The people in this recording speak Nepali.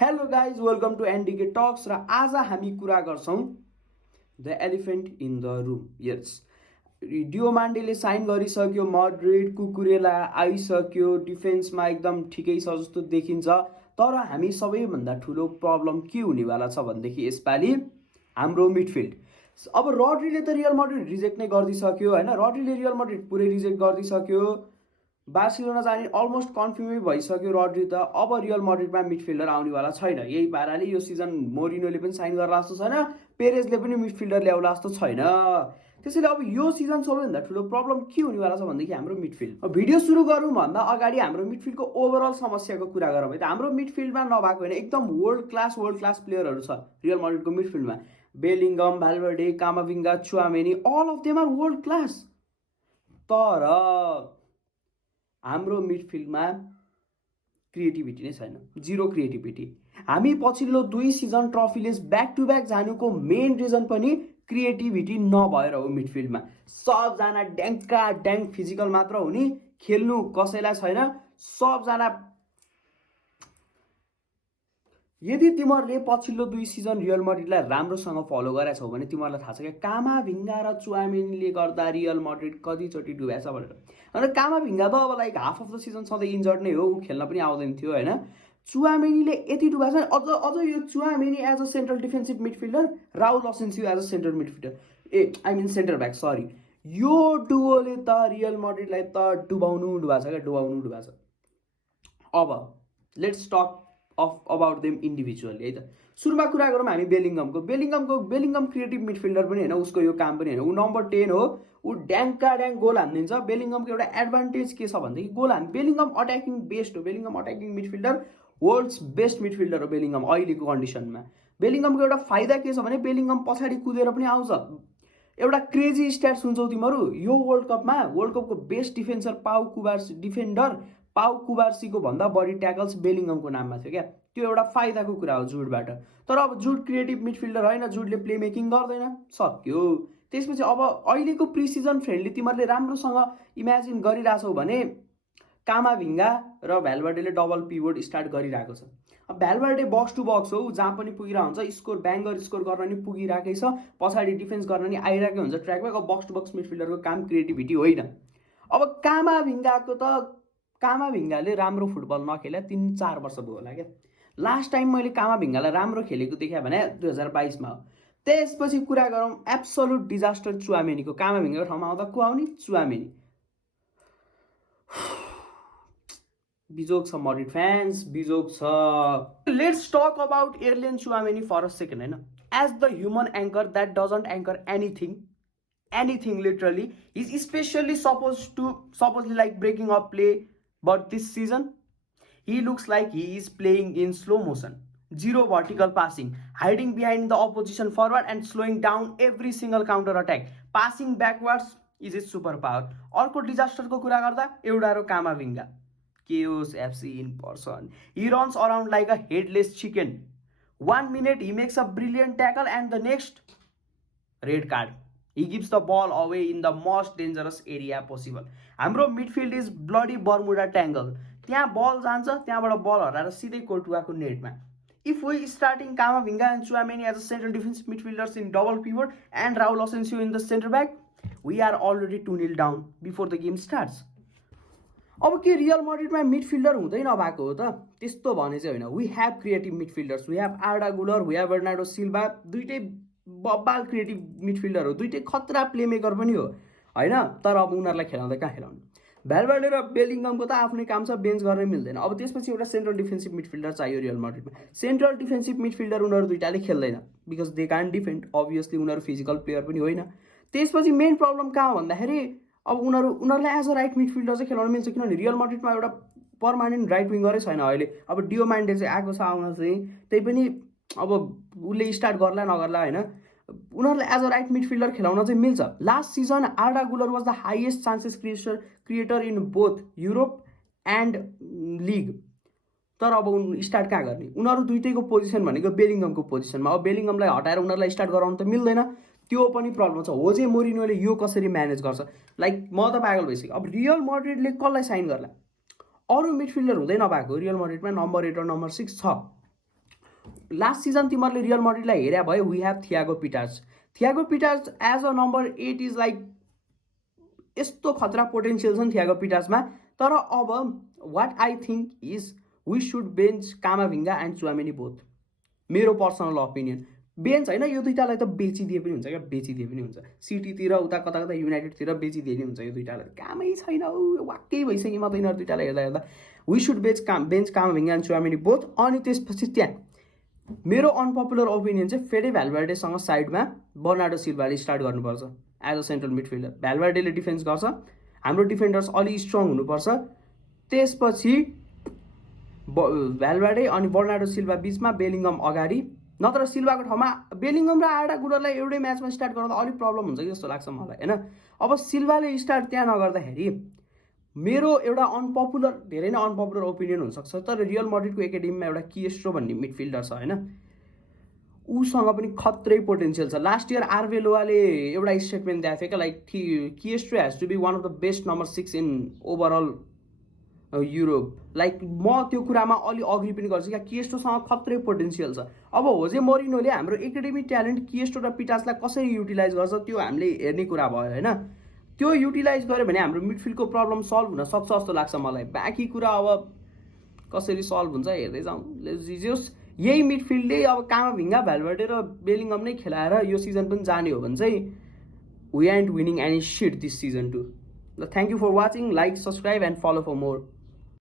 Hello guys welcome to NDK talks र आज हामी कुरा गर्छौँ the elephant in the room. Yes, डियोमान्डेले साइन गरिसक्यो, मड्रिड कुकुरेला आइसक्यो, डिफेन्समा एकदम ठिकै छ जस्तो देखिन्छ। तर हामी सबैभन्दा ठुलो प्रब्लम के हुनेवाला छ भनेदेखि यसपालि हाम्रो मिडफिल्ड। अब रड्रीले त रियल मड्रिड रिजेक्ट नै गरिदिइसक्यो होइन, रड्रीले रियल मड्रिड पुरै रिजेक्ट गरिदिइसक्यो। बार्सिलोना जाने अलमोस्ट कन्फर्मै भइसक्यो रड्री त। अब रियल मड्रिडमा मिडफिल्डर आउनेवाला छैन। यही पाराले यो सिजन मोरिनोले पनि साइन गर्ला जस्तो छैन, पेरेजले पनि मिडफिल्डर ल्याउला जस्तो छैन। त्यसैले अब यो सिजन सबैभन्दा ठुलो प्रब्लम के हुनेवाला छ भनेदेखि हाम्रो मिडफिल्ड। भिडियो सुरु गरौँ भन्दा अगाडि हाम्रो मिडफिल्डको ओभरअल समस्याको कुरा गरौँ है त। हाम्रो मिडफिल्डमा नभएको होइन, एकदम वर्ल्ड क्लास प्लेयरहरू छ रियल मड्रिडको मिडफिल्डमा। Bellingham, Valverde, Camavinga, Tchouameni, all of them are world class. तर हाम्रो मिडफिल्डमा क्रिएटिभिटी नै छैन, जिरो क्रिएटिभिटी। हामी पछिल्लो 2 सिजन ट्रफिलेस ब्याक टु ब्याक जानुको मेन रिजन पनि क्रिएटिभिटी नभएर हो। मिडफिल्डमा सबजना ड्याङ्का ड्याङ्क फिजिकल मात्र हुने, खेल्नु कसैलाई छैन। सबजना यदि तिमीहरूले पछिल्लो 2 सिजन रियल मड्रिडलाई राम्रोसँग फलो गरेछौ भने तिमीहरूलाई थाहा छ कि कामाभिङ्गा र चुआमेनीले गर्दा रियल मड्रिड कतिचोटि डुबेछ भनेर। अन्त कामाभिङ्गा त अब like half of the season सधैँ इन्जर्ड नै हो, ऊ खेल्न पनि आउँदैन थियो होइन। चुआमेनीले यति डुबाएको छ। अझ यो Tchouameni as a central defensive midfielder, Raul Asencio as a centre midfielder, I mean centre back, sorry. यो डुओले त रियल मड्रिडलाई त डुबाउनु डुबाएको छ। अब let's talk about them individually है त। सुरुमा कुरा गरौँ हामी बेलिङ्गम क्रिएटिभ मिडफिल्डर पनि होइन, उसको यो काम पनि होइन। ऊ नम्बर 10 हो, ऊ ड्याङ्का ड्याङ्क गोल हानिदिन्छ। बेलिङ्गमको एउटा एडभान्टेज के छ भनेदेखि गोल हान्। बेलिङ्गम अट्याकिङ बेस्ट हो, Bellingham attacking midfielder, world's best midfielder हो बेलिङ्गम अहिलेको कन्डिसनमा। बेलिङ्गमको एउटा फाइदा के छ भने बेलिङ्गम पछाडि कुदेर पनि आउँछ। एउटा क्रेजी स्ट्याट सुन्छौ तिमीहरू यो वर्ल्ड कपको बेस्ट डिफेन्सर पाउ कुबार्सीको भन्दा बढी ट्याकल्स बेलिङ्गमको नाममा थियो क्या। त्यो एउटा फाइदाको कुरा हो जुडबाट। तर अब जुड क्रिएटिभ मिडफिल्डर होइन, जुडले प्ले मेकिङ गर्दैन, सक्यो। त्यसपछि अब अहिलेको प्री सिजन फ्रेन्डली तिमीहरूले राम्रोसँग इमेजिन गरिरहेछौ भने कामाभिङ्गा र भ्यालभर्डेले डबल पिभोट स्टार्ट गरिरहेको छ। अब भ्यालभर्डे बक्स टु बक्स हो, जहाँ पनि पुगिरहेको हुन्छ, ब्याङ्गर स्कोर गर्न नि पुगिरहेकै छ, पछाडि डिफेन्स गर्न नि आइरहेकै हुन्छ ट्र्याक ब्याक। अब बक्स टु बक्स मिडफिल्डरको काम क्रिएटिभिटी होइन। अब कामाभिङ्गाले राम्रो फुटबल नखेले 3-4 वर्ष भयो होला क्या। लास्ट टाइम मैले कामाभिङ्गालाई राम्रो खेलेको देखेँ भने 2022 मा हो। त्यसपछि कुरा गरौँ एब्सोल्युट डिजास्टर चुआमेनीको। कामाभिङ्गाको ठाउँमा आउँदा को आउने? चुआमेनी। बिजोग छ मड्रिड फ्यान्स, बिजोग छ। Let's talk about Aurelien Tchouameni for a second होइन। As the human anchor that doesn't anchor anything literally, he's especially supposedly like breaking up play, but this season he looks like he is playing in slow motion. Zero vertical passing, hiding behind the opposition forward and slowing down every single counter attack. Passing backwards is his superpower. अर्को डिजास्टरको कुरा गर्दा एउटा कामाभिङ्गा, chaos FC in person. He runs around like a headless chicken. 1 minute he makes a brilliant tackle and the next red card. He gives the ball away in the most dangerous area possible. हाम्रो midfield is bloody Bermuda triangle. त्यहाँ बल जान्छ, त्यहाँबाट बल हराएर सिधै कोर्टुवाको नेटमा। If we starting Camavinga and Tchouameni as a central defence midfielders in double pivot and Raul Asencio in the centre back, we are already 2-0 down before the game starts. अब के रियल मड्रिडमा मिडफिल्डर हुँदै नभएको हो त? त्यस्तो भने चाहिँ होइन। We have creative midfielders, we have Arda Guler, we have Bernardo सिल्भा, दुइटै बब्बाल क्रिएटिभ मिडफिल्डर हो, दुइटै खतरा प्ले मेकर पनि हो होइन। तर अब उनीहरूलाई खेलाउँदा कहाँ खेलाउनु? भ्यालभर्डे र बेलिङ्गमको त आफ्नै काम छ, बेन्च गर्न मिल्दैन। अब त्यसपछि एउटा सेन्ट्रल डिफेन्सिभ मिडफिल्डर चाहियो रियल मड्रिडमा। सेन्ट्रल डिफेन्सिभ मिडफिल्डर उनीहरू दुइटाले खेल्दैन because they can't defend, obviously उनीहरू फिजिकल प्लेयर पनि होइन। त्यसपछि मेन प्रब्लम कहाँ हो भन्दाखेरि अब उनीहरूलाई एज अ राइट मिडफिल्डर चाहिँ खेलाउन मिल्छ, किनभने रियल मड्रिडमा एउटा पर्मानेन्ट राइट विङ्गरै छैन अहिले। अब डियोमान्डे चाहिँ आएको छ आउन चाहिँ, त्यही पनि अब उसले स्टार्ट गर्ला नगर्ला होइन। उनीहरूलाई एज अ राइट मिडफिल्डर खेलाउन चाहिँ मिल्छ। लास्ट सिजन आर्डा गुलर was the highest chances creator in both Europe and league. तर अब स्टार्ट कहाँ गर्ने? उनीहरू दुइटैको पोजिसन भनेको बेलिङ्गमको पोजिसनमा। अब बेलिङ्गमलाई हटाएर उनीहरूलाई स्टार्ट गराउनु त मिल्दैन, त्यो पनि प्रब्लम छ। होजे मोरिनोले यो कसरी म्यानेज गर्छ? लाइक म त पागल भइसक्यो। अब रियल मड्रिडले कसलाई साइन गर्ला? अरू मिडफिल्डर हुँदै नभएको रियल मड्रिडमा नम्बर 8 र नम्बर 6 छ। लास्ट सिजन तिमीहरूले रियल मड्रिडलाई हेरे भयो, we have Thiago Pitarch as a number 8 is like यस्तो खतरा पोटेन्सियल छ नि थियागो पिटार्समा। तर अब what I think is we should bench Camavinga and Tchouameni both, मेरो पर्सनल ओपिनियन। बेन्च होइन, यो दुइटालाई त बेचिदिए पनि हुन्छ क्या, बेचिदिए पनि हुन्छ। सिटीतिर उता कता कता युनाइटेडतिर बेचिदिए पनि हुन्छ यो दुइटालाई, कामै छैन, वाक्कै भइसक्यो म त यिनीहरू दुइटालाई हेर्दा we should bench Camavinga and Tchouameni both. अनि त्यसपछि त्यहाँ मेरो अनपपुलर ओपिनियन चाहिँ फेडे भ्यालभर्डेसँग साइडमा बर्नार्डो सिल्भाले स्टार्ट गर्नुपर्छ एज अ सेन्ट्रल मिडफिल्डर। भ्यालभर्डेले डिफेन्स गर्छ, हाम्रो डिफेन्डर्स अलि स्ट्रङ हुनुपर्छ। त्यसपछि भ्यालभर्डे अनि बर्नार्डो सिल्भा बिचमा, बेलिङम अगाडि, नत्र सिल्भाको ठाउँमा बेलिङम र आर्डा गुलरलाई एउटै म्याचमा स्टार्ट गर्दा अलिक प्रब्लम हुन्छ कि जस्तो लाग्छ मलाई होइन। अब सिल्भाले स्टार्ट त्यहाँ नगर्दाखेरि मेरो एउटा अनपपुलर, धेरै नै अनपपुलर ओपिनियन हुनसक्छ, तर रियल मड्रिडको एकाडेमीमा एउटा किएस्ट्रो भन्ने मिडफिल्डर छ होइन, उसँग पनि खत्रै पोटेन्सियल छ। लास्ट इयर आर्बेलोवाले एउटा स्टेटमेन्ट दिएको थियो क्या, लाइक किएस्ट्रो has to be one of the best number 6 in overall Europe. Like म त्यो कुरामा अलि अग्री पनि गर्छु क्या, किएस्ट्रोसँग खत्रै पोटेन्सियल छ। अब होजे मोरिनोले हाम्रो एकाडेमी ट्यालेन्ट किएस्ट्रो र पिटासलाई कसरी युटिलाइज गर्छ त्यो हामीले हेर्ने कुरा भयो होइन। त्यो युटिलाइज गर्यो भने हाम्रो मिडफिल्डको प्रब्लम सल्भ हुन सक्छ जस्तो लाग्छ मलाई। बाँकी कुरा अब कसरी सल्भ हुन्छ हेर्दै जाउँ। यही मिडफिल्डले अब कामाभिङ्गा, भ्यालभर्डे र बेलिङम नै खेलाएर यो सिजन पनि जाने हो भने चाहिँ we aren't winning any seat this season too. Thank you for watching, like, subscribe and follow for more.